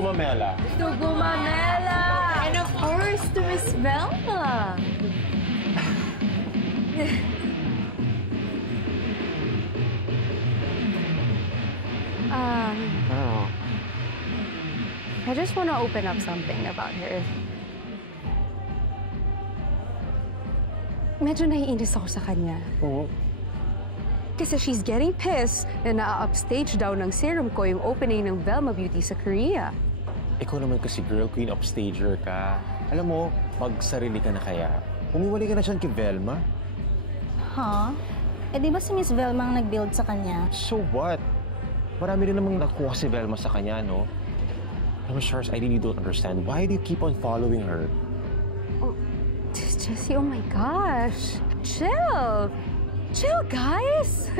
Gumamela. To Gumamela! And of course, to Miss Velma. I just want to open up something about her. Medyo naiinis ako sa kanya. Oo. Kasi she's getting pissed na na-upstage daw ng serum ko yung opening ng Velma Beauty sa Korea. Ikaw naman kasi girl queen upstager ka. Alam mo, magsarili ka na kaya. Umiwalay ka na siya kay Velma. Huh? Eh di ba si Miss Velma ang nag-build sa kanya? So what? Marami rin namang nakuha si Velma sa kanya, no? I'm sure I really don't understand. Why do you keep on following her? Oh, Jessie, oh my gosh. Chill! Chill, guys!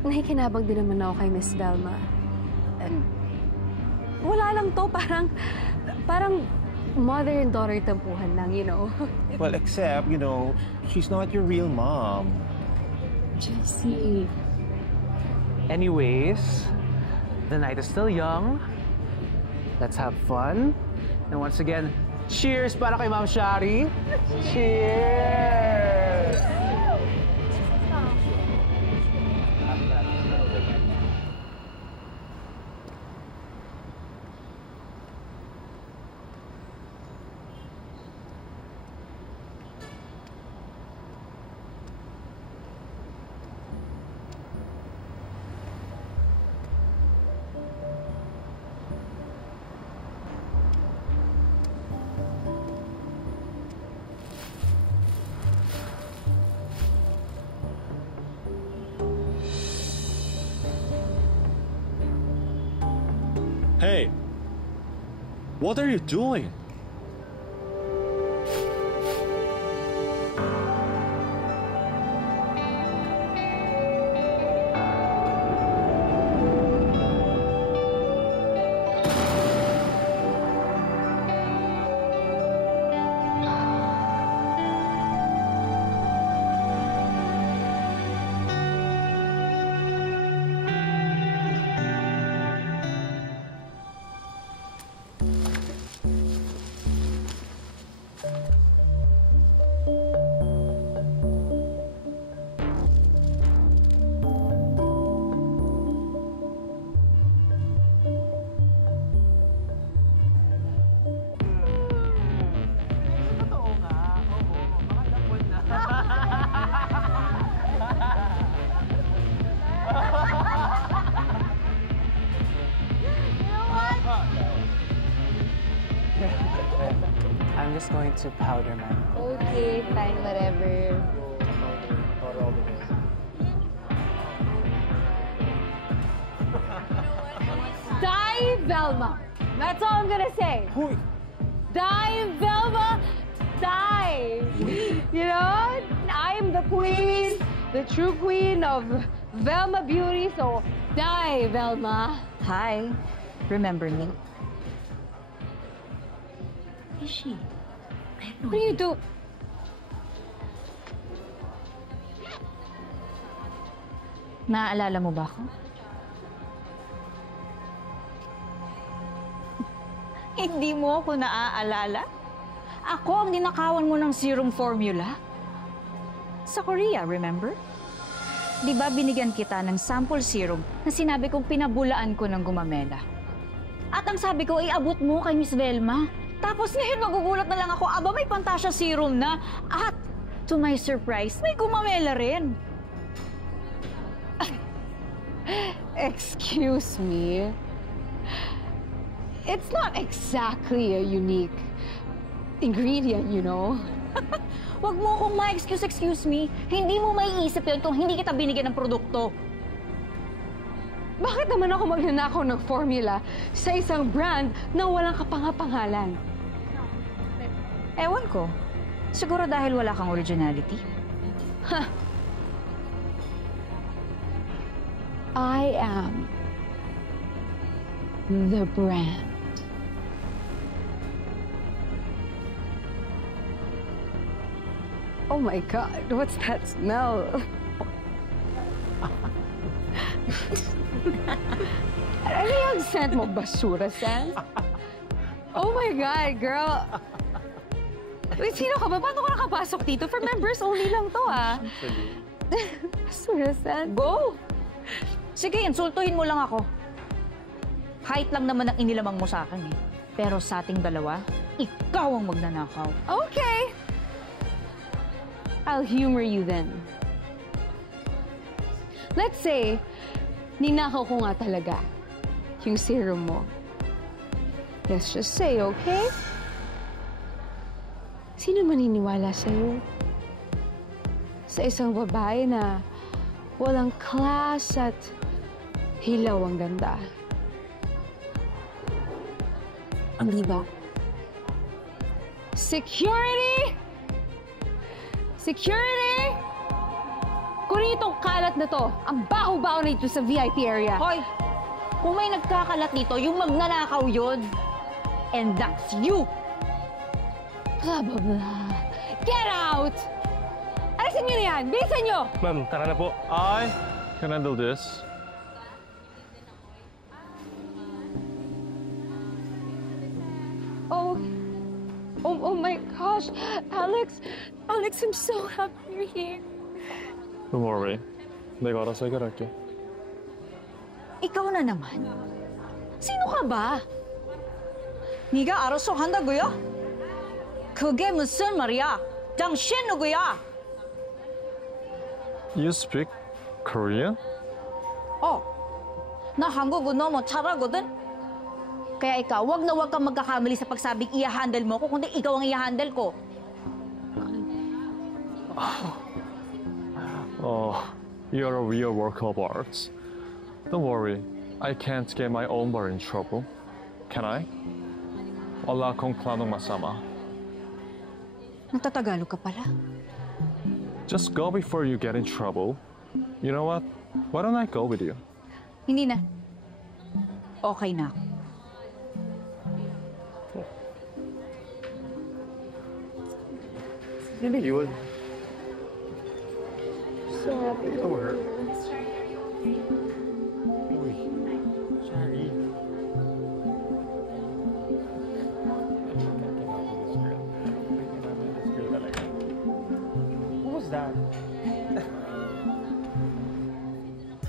Nakikinabang din naman ako kay Miss Velma. Wala lang to, parang mother and daughter tampuhan lang, you know? Well, except, you know, she's not your real mom. Jessie. Anyways, the night is still young. Let's have fun. And once again, cheers para kay Ma'am Shari. Cheers! Hey, what are you doing? I'm just going to powder my mouth. Okay, fine, whatever. Die, Velma! That's all I'm gonna say. Die, Velma! Die! You know, I'm the queen, the true queen of Velma Beauty, so die, Velma. Hi. Remember me? Is she? What do you do? Naaalala mo ba ako? Hindi mo ako naaalala? Ako ang ninakawan mo ng serum formula? Sa Korea, remember? Di ba binigyan kita ng sample serum na sinabi kong pinabulaan ko ng Gumamela? At ang sabi ko, iabot mo kay Miss Velma. Tapos ngayon magugulat na lang ako, aba may Pantasya serum na. At to my surprise, may Gumamela rin. Excuse me. It's not exactly a unique ingredient, you know? Wag mo akong ma-excuse me. Hindi mo maiisip yun kung hindi kita binigyan ng produkto. Bakit naman ako magnanakaw ng formula sa isang brand na walang kapangapangalan? Ewan ko. Siguro dahil wala kang originality. Huh. I am the brand. Oh my God, what's that smell? Ano yung scent mo? Basura scent? Oh my God, girl. Wait, sino ka ba? Paano ka nakapasok dito? For members only lang to, ah. Basura scent? Go! Sige, insultuhin mo lang ako. Kahit lang naman ang inilamang mo sa akin eh. Pero sa ating dalawa, ikaw ang magnanakaw. Okay. I'll humor you then. Let's say, ninakaw ko nga talaga yung serum mo. Let's just say, okay? Sino maniniwala sa'yo? Sa isang babae na walang class at hilaw ang ganda. Di ba? Security! Security! Kunin itong kalat na to. Ang baho-baho na ito sa VIP area. Hoy! Kung may nagkakalat dito, yung magnanakaw yun. And that's you! Blah, blah, blah. Get out! Alisin nyo na yan! Bilisan nyo! Ma'am, tara na po. I can handle this. Oh my gosh! Alex! Alex, I'm so happy you're here. Don't worry. 내가 알아서 해결할게. Ikaw na naman. Sino ka ba? 네가 알아서 한다고요? 그게 무슨 말이야? 당신 누구야? You speak Korean? 나 한국어 너무 잘하거든? Kaya ikaw, wag na wag kang magkakamali sa pagsabing i-handle mo ko, kundi ikaw ang i-handle ko. Oh, you're a real work of art. Don't worry, I can't get my own bar in trouble. Can I? Wala akong planong masama. Nagtatagalog ka pala. Just go before you get in trouble. You know what? Why don't I go with you? Hindi na. Okay na ako. Hindi yun. Sorry. Don't hurt. Uy. Sorry. What was that?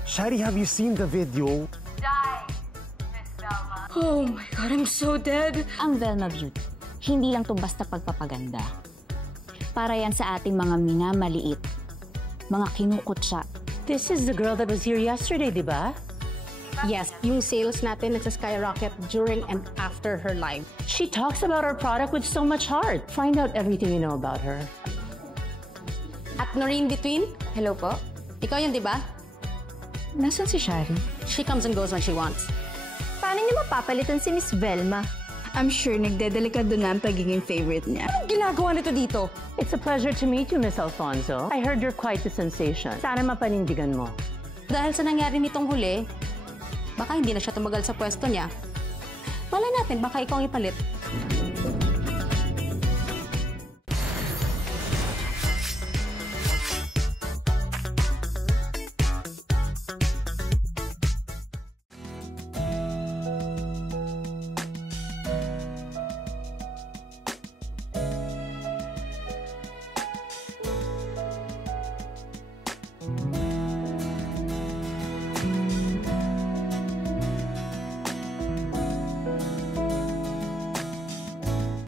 Shari, have you seen the video? Oh my God, I'm so dead. Ang Velma Beauty, hindi lang to basta pagpapaganda. Para yan sa ating mga minamaliit, mga kinukutsa. This is the girl that was here yesterday, di ba? Yes, yung sales natin nagsa-skyrocket during and after her live. She talks about our product with so much heart. Find out everything you know about her. At Noreen Between, Hello po? ikaw yun, di ba? Nasaan si Shari? She comes and goes when she wants. Paano niyo mapapalitan si Miss Velma? I'm sure nagdedelikado na ang pagiging favorite niya. Anong ginagawa nito dito? It's a pleasure to meet you, Miss Alfonso. I heard you're quite a sensation. Sana mapanindigan mo. Dahil sa nangyari nitong huli, baka hindi na siya tumagal sa pwesto niya. Malay natin, baka ikaw ang ipalit.